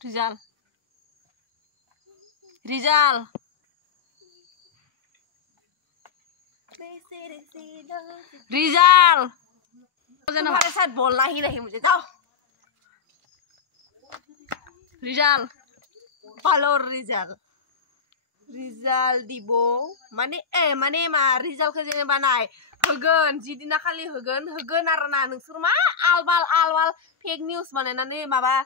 Rizal. Rizal. Rizal. तुम्हारे साथ बोलना ही नहीं मुझे जाओ Rizal. Follow Rizal. Rizal dibo mane mane ma Rizal ke jene banai hogan jidina kali hogan arana nongsur ma albal fake news bananane maba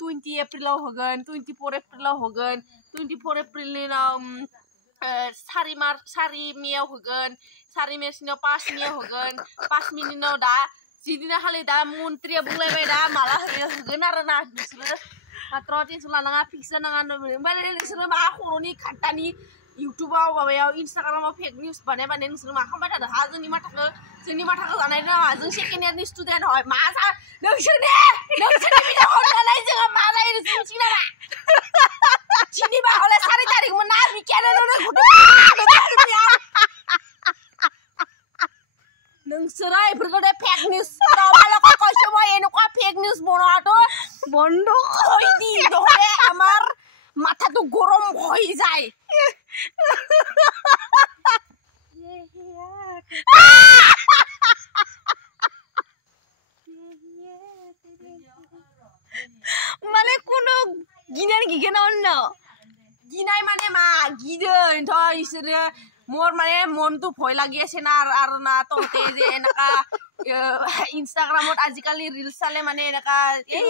20 April hogan 24 April hogan 24 April ni na sari miyaw hogan sari mesino pas miyaw hogan pas minino da jidina kali da muntri bulai da malah hogan arana nongsur Patroti sulana fix na ngano bane nisuru ma khoroni khatani YouTube aw babayaw Instagram aw fake news bane nisuru ma khamba da ha जोंनि माथाखौ जानाय ना जों second इयारनि student हय मा जा नोंसोरनि बिदा हरनानै जोङो मा जायो मिथियो नामा चिनि बा हले 4 तारिख मोन ना बिकेनो नुनो गुदु नोंसोरो इफोरखौ दे फेक निउस रावाला कयसे মই এনেকুৱা फेक নিউজ বনাটো বন্ধ কই দি নহলে আমার মাথাটো গরম হই যায় মানে কোনো গিনার গিগে না অন্য গিনাই মানে মা গিদেন তো ইসরে মোর মানে মনটো ভয় লাগি আছে না আর না ততে যে এনেকা ইনস্টাগ্রামত আজিকালি রিলস চালে মানে এনেকা এই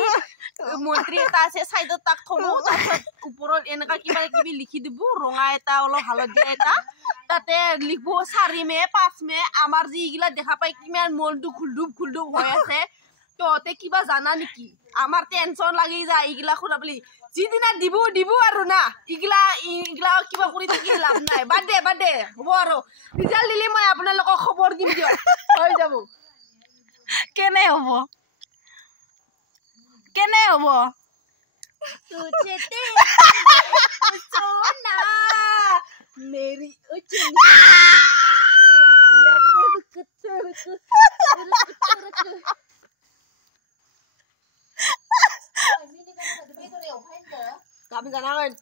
মন্ত্রী এটা আছে সাইডত তাক থবো তাৰপিছত ওপৰত এনেকা কিবা কিবি লিখি দিব ৰঙা এটা অলপ হালধীয়া এটা তাতে লিখব 4 মে 5 মে আমাৰ যি ইগলা দেখা পাই কিমান মনটো খুলডুব হৈ আছে তোতে কিবা জানা নেকি আমার টেনশন লাগি যায় ইগলা খুলাবলি যিদিনা দিব আৰু না ইগলা কিবা কৰি থাকি লাভ নাই বাদে হ'ব আৰু ৰিজাল্ট দিলে মই আপোনালোকক খবৰ দিম দিও হৈ যাব কেনে হ'ব तुझे सोना मेरी Kami ganahan.